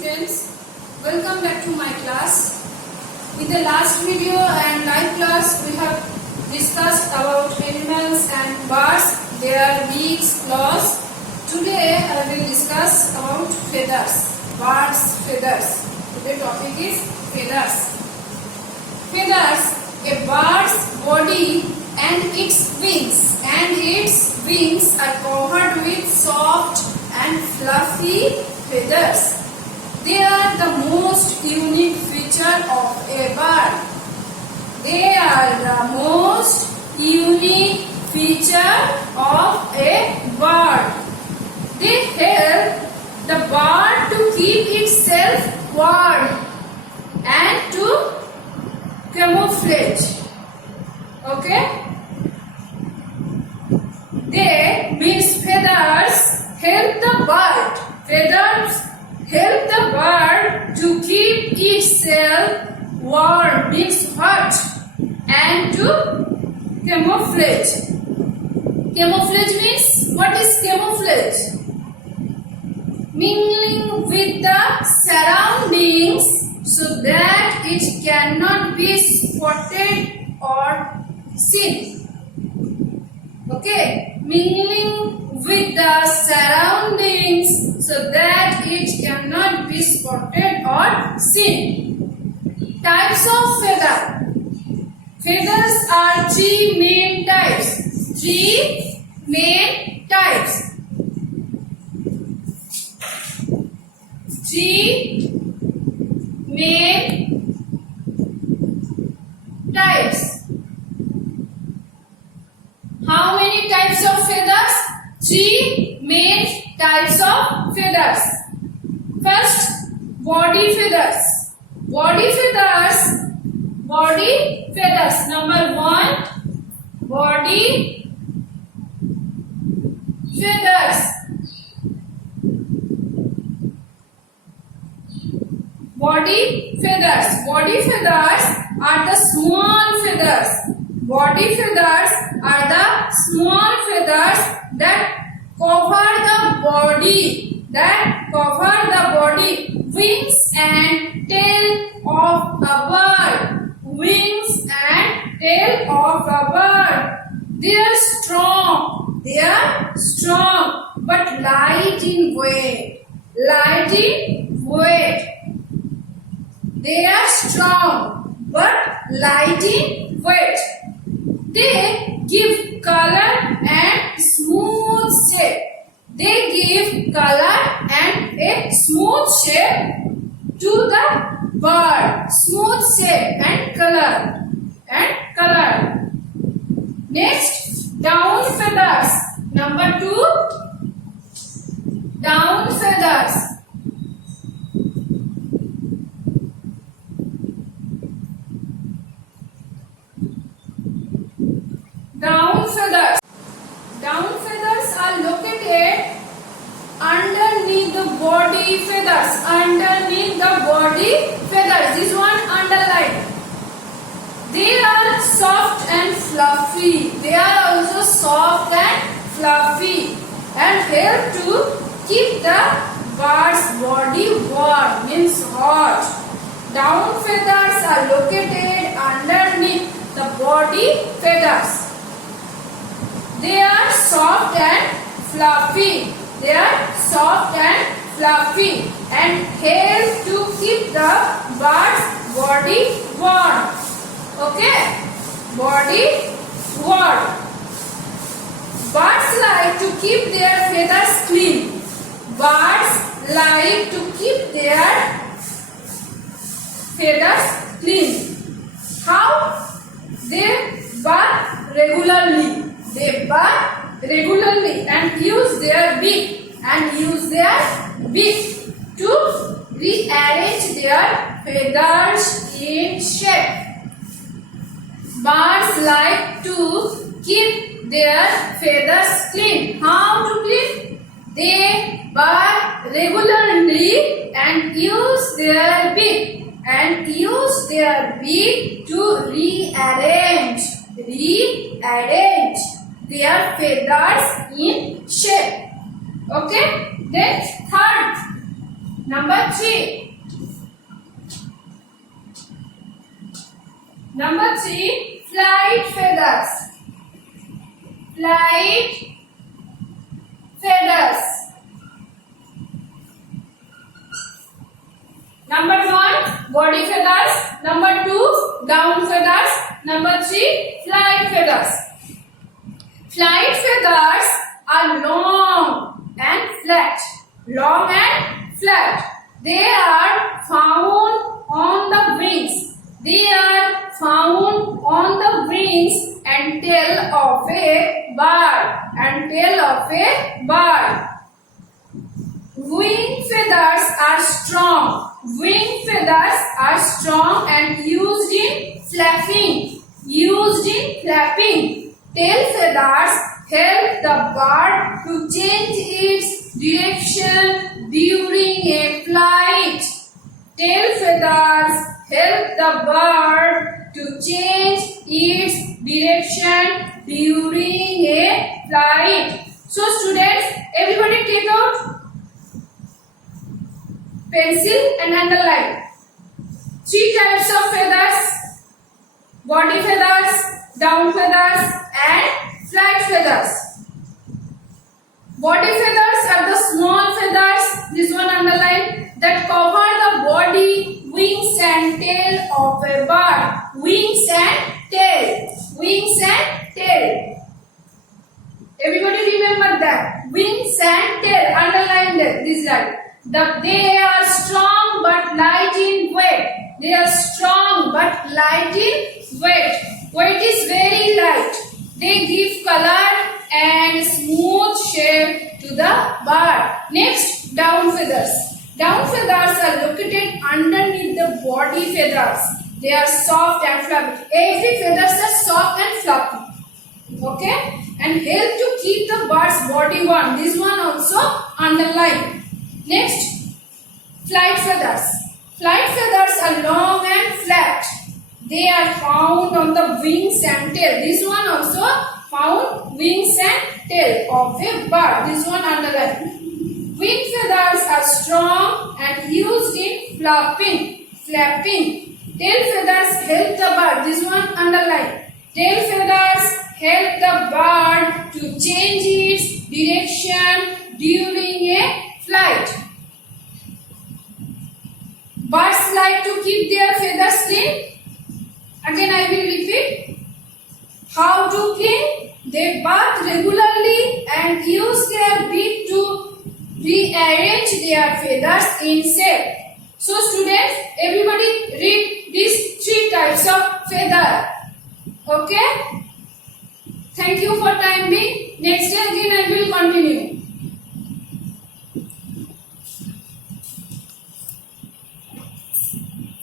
students, welcome back to my class. In the last video and live class we have discussed about animals and birds, their beaks, claws. Today I will discuss about feathers, birds' feathers. Today topic is feathers. Feathers, a bird's body and its wings are covered with soft and fluffy feathers. They are the most unique feature of a bird. They are the most unique feature of a bird. They help the bird to keep itself warm and to camouflage. Okay? They means feathers help the bird. Feathers help the bird to keep itself warm, means hot, and to camouflage. Camouflage means, what is camouflage? Mingling with the surroundings so that it cannot be spotted or seen. Okay, mingling with the surroundings so that it cannot be spotted or seen. Types of feather. Feathers are three main types. Three main types. Three main types. How many types of feathers? Three main types of feathers. First, body feathers. Body feathers. Body feathers. Number one, body feathers. Body feathers. Body feathers are the small feathers. Body feathers are the small feathers that cover the body. Wings and tail of a bird. Wings and tail of a bird. They are strong. But light in weight. They are strong but light in weight. They give color and smooth shape. To the bird. Smooth shape and color. Next, down feathers. Number two, down feathers. Down feathers. Down feathers are located underneath the body feathers. This one underline. They are soft and fluffy. And help to keep the bird's body warm, means hot. Down feathers are located underneath the body feathers. They are soft and fluffy. And help to keep the bird's body warm. Okay? Body warm. Birds like to keep their feathers clean. How? They bath regularly. And use their beak to rearrange their feathers in shape. Birds like to keep their feathers clean. How to clean? They bath regularly and use their beak to rearrange their feathers in shape. Okay. Then third, Number 3. Number 3, flight feathers. Flight feathers. Number 1, body feathers. Number 2, down feathers. Number 3, flight feathers. Flight feathers are long and flat. Long and flat. They are found on the wings. They are found on the wings and tail of a bird. And tail of a bird. Wing feathers are strong. Wing feathers are strong and used in flapping. Used in flapping. Tail feathers help the bird to change its direction during a flight. Tail feathers help the bird to change its direction during a flight. So students, everybody take out pencil and underline. 3 types of feathers: body feathers, down feathers and flight feathers. Body feathers are the small feathers, this one underline, that cover the body, wings and tail of a bird. Wings and tail. Wings and tail. Everybody remember that. Wings and tail. Underline this line. They are strong but light in weight. They are strong but light in weight. Weight is very light. They give color and smooth shape to the bird. Next, down feathers. Down feathers are located underneath the body feathers. They are soft and fluffy. Every feathers are soft and fluffy. Okay? And help to keep the bird's body warm. This one also underline. Next, flight feathers. Flight feathers are long and flat. They are found on the wings and tail. This one also found wings and tail of a bird. This one underline. Wing feathers are strong and used in flapping. Tail feathers help the bird. This one underline. Tail feathers help the bird to change its direction during a flight. Birds like to keep their feathers clean. Again I will repeat. How to clean? They bath regularly and use their beak to rearrange their feathers in shape. So students, everybody read these 3 types of feather. Okay? Thank you for time being. Next day again I will continue.